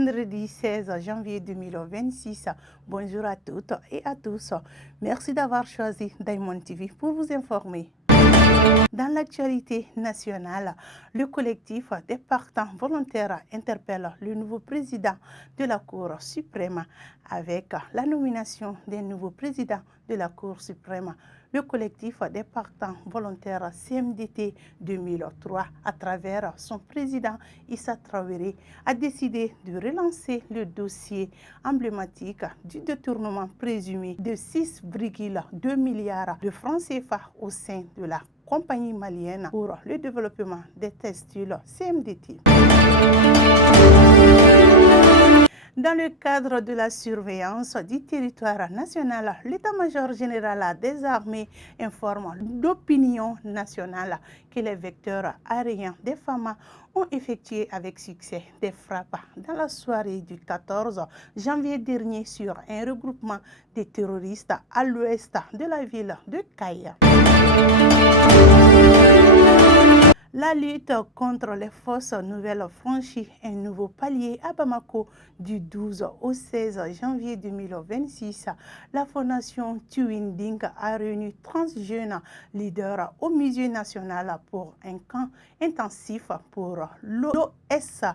vendredi 16 janvier 2026. Bonjour à toutes et à tous. Merci d'avoir choisi Diamond TV pour vous informer. Dans l'actualité nationale, le collectif des partants volontaires interpelle le nouveau président de la Cour suprême. Avec la nomination des nouveaux présidents de la Cour suprême, le collectif des partants volontaires CMDT 2003, à travers son président Issa Traoré, a décidé de relancer le dossier emblématique du détournement présumé de 6,2 milliards de francs CFA au sein de la compagnie malienne pour le développement des textiles CMDT. Dans le cadre de la surveillance du territoire national, l'état-major général des armées informe l'opinion nationale que les vecteurs aériens des FAMA ont effectué avec succès des frappes dans la soirée du 14 janvier dernier sur un regroupement de terroristes à l'ouest de la ville de Kaya. La lutte contre les fausses nouvelles franchit un nouveau palier à Bamako du 12 au 16 janvier 2026. La fondation Tuwinding a réuni 30 jeunes leaders au musée national pour un camp intensif pour l'OSINT,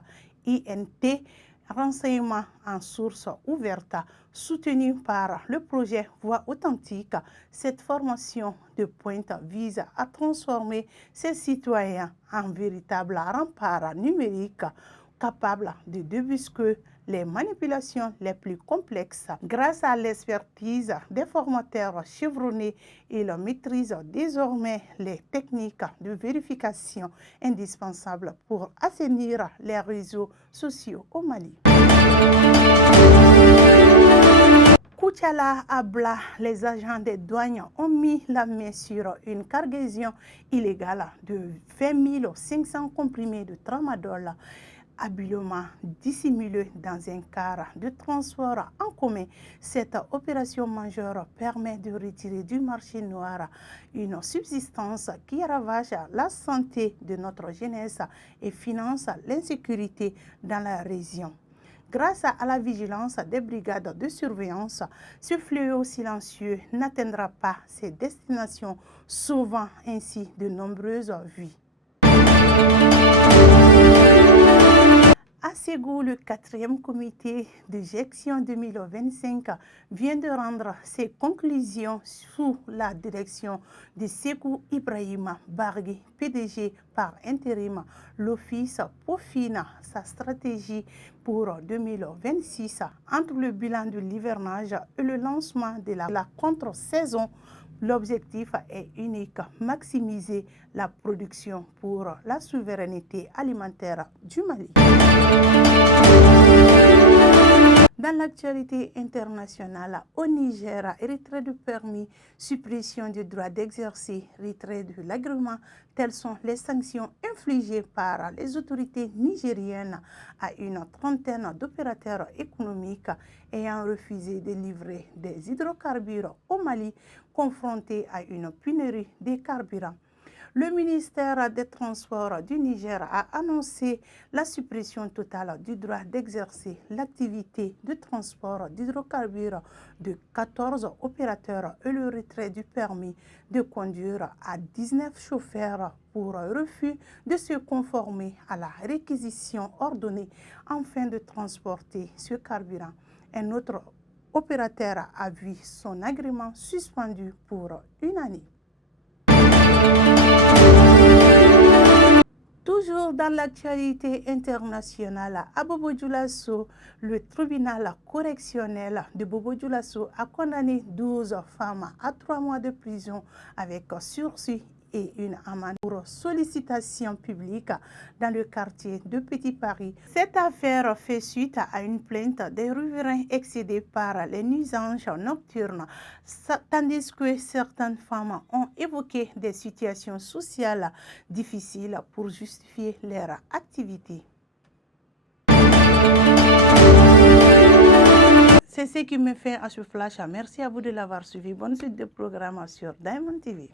renseignement en source ouverte, soutenu par le projet Voix authentique. Cette formation de pointe vise à transformer ces citoyens en véritables remparts numériques capables de débusquer les manipulations les plus complexes. Grâce à l'expertise des formateurs chevronnés, ils maîtrisent désormais les techniques de vérification indispensables pour assainir les réseaux sociaux au Mali. Koutiala Abla, les agents des douanes ont mis la main sur une cargaison illégale de 20 500 comprimés de tramadol habilement dissimulés dans un car de transport en commun. Cette opération majeure permet de retirer du marché noir une substance qui ravage la santé de notre jeunesse et finance l'insécurité dans la région. Grâce à la vigilance des brigades de surveillance, ce fléau silencieux n'atteindra pas ses destinations, sauvant ainsi de nombreuses vies. À Ségou, le 4e comité de gestion 2025 vient de rendre ses conclusions sous la direction de Ségou Ibrahima Bargui, PDG par intérim. L'Office peaufine sa stratégie pour 2026 entre le bilan de l'hivernage et le lancement de la contre-saison. L'objectif est unique, maximiser la production pour la souveraineté alimentaire du Mali. Dans l'actualité internationale, au Niger, retrait du permis, suppression du droit d'exercer, retrait de l'agrément, telles sont les sanctions infligées par les autorités nigériennes à une trentaine d'opérateurs économiques ayant refusé de livrer des hydrocarbures au Mali, confrontés à une pénurie de carburants. Le ministère des Transports du Niger a annoncé la suppression totale du droit d'exercer l'activité de transport d'hydrocarbures de 14 opérateurs et le retrait du permis de conduire à 19 chauffeurs pour refus de se conformer à la réquisition ordonnée afin de transporter ce carburant. Un autre opérateur a vu son agrément suspendu pour une année. Toujours dans l'actualité internationale, à Bobo-Dioulasso, le tribunal correctionnel de Bobo-Dioulasso a condamné 12 femmes à 3 mois de prison avec sursis et une amende pour sollicitation publique dans le quartier de Petit Paris. Cette affaire fait suite à une plainte des riverains excédés par les nuisances nocturnes, tandis que certaines femmes ont évoqué des situations sociales difficiles pour justifier leur activité. C'est ce qui me fait à ce flash. Merci à vous de l'avoir suivi. Bonne suite de programme sur Diamond TV.